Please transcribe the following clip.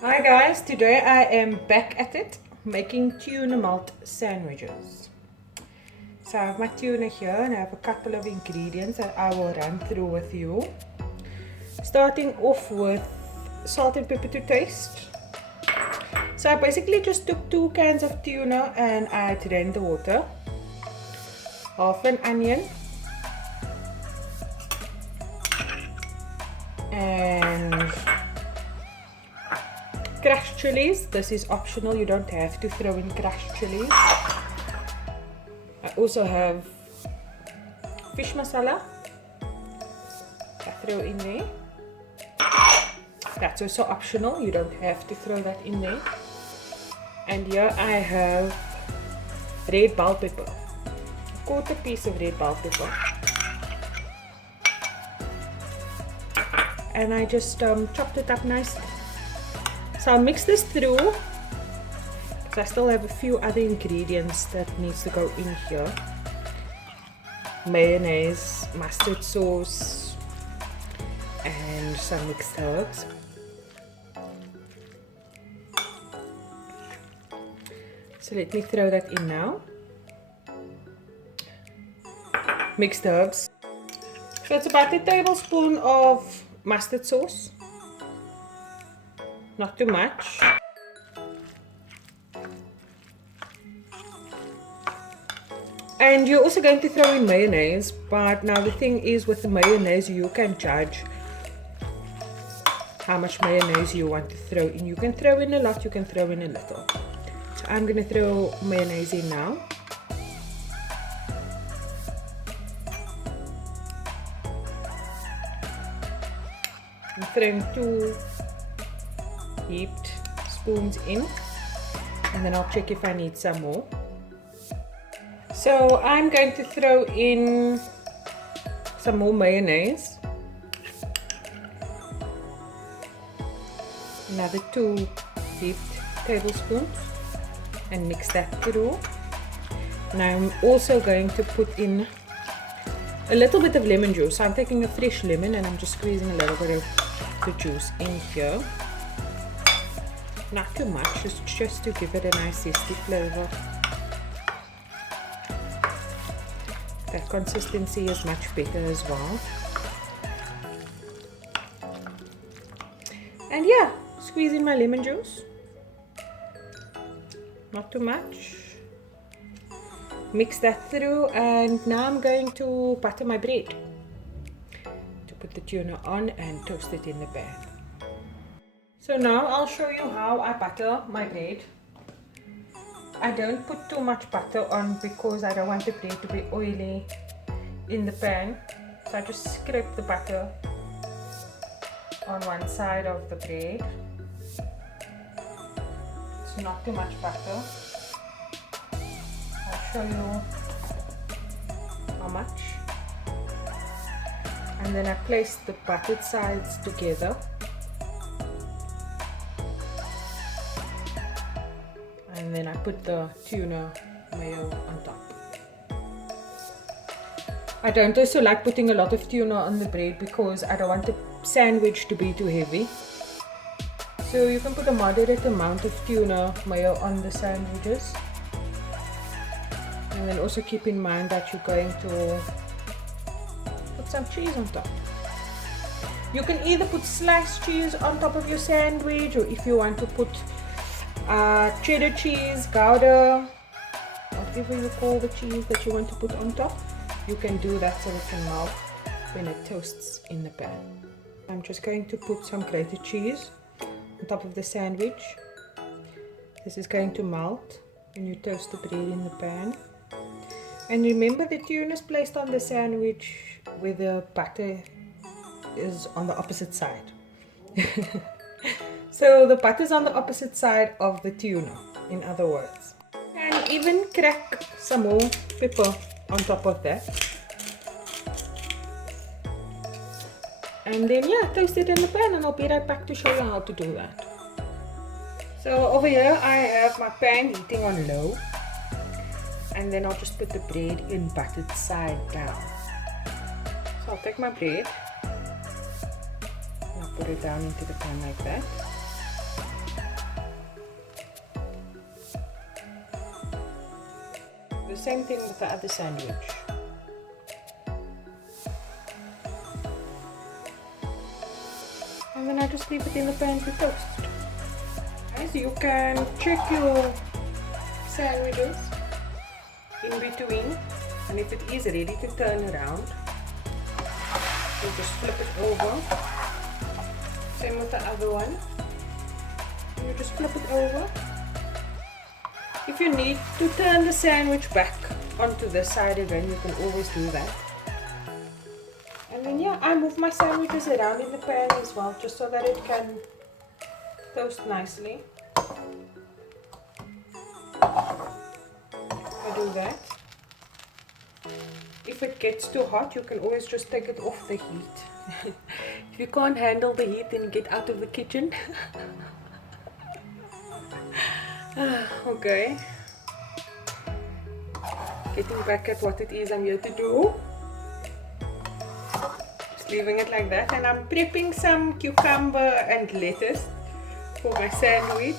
Hi guys, today I am back at it making tuna melt sandwiches. So I have my tuna here and I have a couple of ingredients that I will run through with you. Starting off with salt and pepper to taste. So I basically just took 2 cans of tuna and I drained the water. Half an onion. And crushed chilies. This is optional, you don't have to throw in crushed chilies. I also have fish masala. I throw in there. That's also optional, you don't have to throw that in there. And here I have red bell pepper. A quarter piece of red bell pepper. And I just chopped it up nicely. So I'll mix this through because I still have a few other ingredients that needs to go in here. Mayonnaise, mustard sauce, and some mixed herbs. So let me throw that in now. Mixed herbs. So it's about a tablespoon of mustard sauce. Not too much. And you're also going to throw in mayonnaise, but now the thing is with the mayonnaise you can judge how much mayonnaise you want to throw in. You can throw in a lot, you can throw in a little. So I'm going to throw mayonnaise in now. I'm throwing 2 heaped spoons in, and then I'll check if I need some more. So I'm going to throw in some more mayonnaise. Another 2 heaped tablespoons and mix that through. And I'm also going to put in a little bit of lemon juice. So I'm taking a fresh lemon and I'm just squeezing a little bit of the juice in here. Not too much, just to give it a nice zesty flavor. That consistency is much better as well. And yeah, squeeze in my lemon juice. Not too much. Mix that through, and now I'm going to butter my bread. To put the tuna on and toast it in the pan. So now I'll show you how I butter my bread. I don't put too much butter on because I don't want the bread to be oily in the pan. So I just scrape the butter on one side of the bread. It's not too much butter. I'll show you how much. And then I place the buttered sides together. And then I put the tuna mayo on top. I don't also like putting a lot of tuna on the bread because I don't want the sandwich to be too heavy. So you can put a moderate amount of tuna mayo on the sandwiches. And then also keep in mind that you're going to put some cheese on top. You can either put sliced cheese on top of your sandwich, or if you want to put cheddar cheese, Gouda, whatever you call the cheese that you want to put on top, you can do that so it can melt when it toasts in the pan. I'm just going to put some grated cheese on top of the sandwich. This is going to melt when you toast the bread in the pan. And remember, the tuna is placed on the sandwich where the butter is on the opposite side. So the butter is on the opposite side of the tuna, in other words. And even crack some more pepper on top of that. And then yeah, toast it in the pan, and I'll be right back to show you how to do that. So over here I have my pan heating on low. And then I'll just put the bread in buttered side down. So I'll take my bread and I'll put it down into the pan like that. same thing with the other sandwich. And then I just leave it in the pan to toast. Guys, you can check your sandwiches in between, and if it is ready to turn around, you just flip it over. Same with the other one. You just flip it over. If you need to turn the sandwich back onto the side again, you can always do that. And then yeah, I move my sandwiches around in the pan as well, just so that it can toast nicely. I do that. If it gets too hot, you can always just take it off the heat. If you can't handle the heat, then get out of the kitchen. Okay. Getting back at what it is I'm here to do. Just leaving it like that, and I'm prepping some cucumber and lettuce for my sandwich.